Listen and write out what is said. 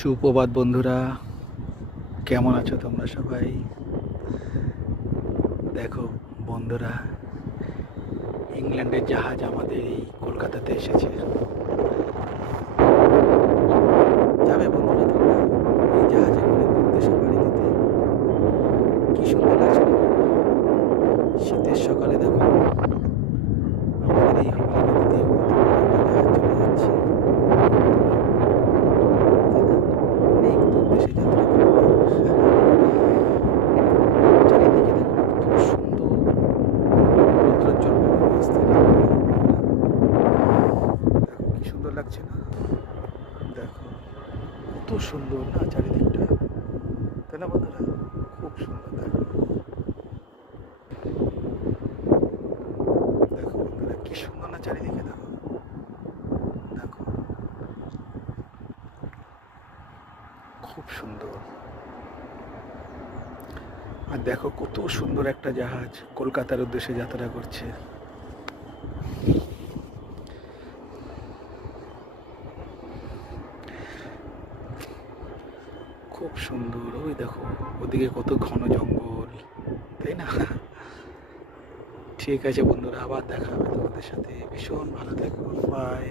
সুপ্রভাত বন্ধুরা, কেমন আছো তোমরা সবাই? দেখো বন্ধুরা, ইংল্যান্ডের জাহাজ আমাদের এই কলকাতাতে এসেছে। যাবে বন্ধুরা তোমরা এই জাহাজে করে দূর দেশে পাড়ি দিতে? কি সুন্দর লাগছে না বন্ধুরা? শীতের সকালে দেখো আমাদের এই হুগলি নদী দিয়ে কত বড় একটা জাহাজ চলে যাচ্ছে, তাই না? অনেক দূর দেশে যাত্রা করবে। চারিদিকে দেখো কত সুন্দর রৌদ্রোজ্জ্বল পরিবেশ, তাই না? দেখো কি সুন্দর লাগছে না? দেখো কত সুন্দর না চারিদিকটা, তাই না বন্ধুরা? খুব সুন্দর। দেখো দেখো বন্ধুরা, কি সুন্দর না চারিদিকে। দেখো দেখো খুব সুন্দর। আর দেখো কত সুন্দর একটা জাহাজ কলকাতার উদ্দেশ্যে যাত্রা করছে। খুব সুন্দর। ওই দেখো ওদিকে কত ঘন জঙ্গল, তাই না? ঠিক আছে বন্ধুরা, আবার দেখা হবে তোমাদের সাথে। ভীষণ ভালো থেকো, বাই।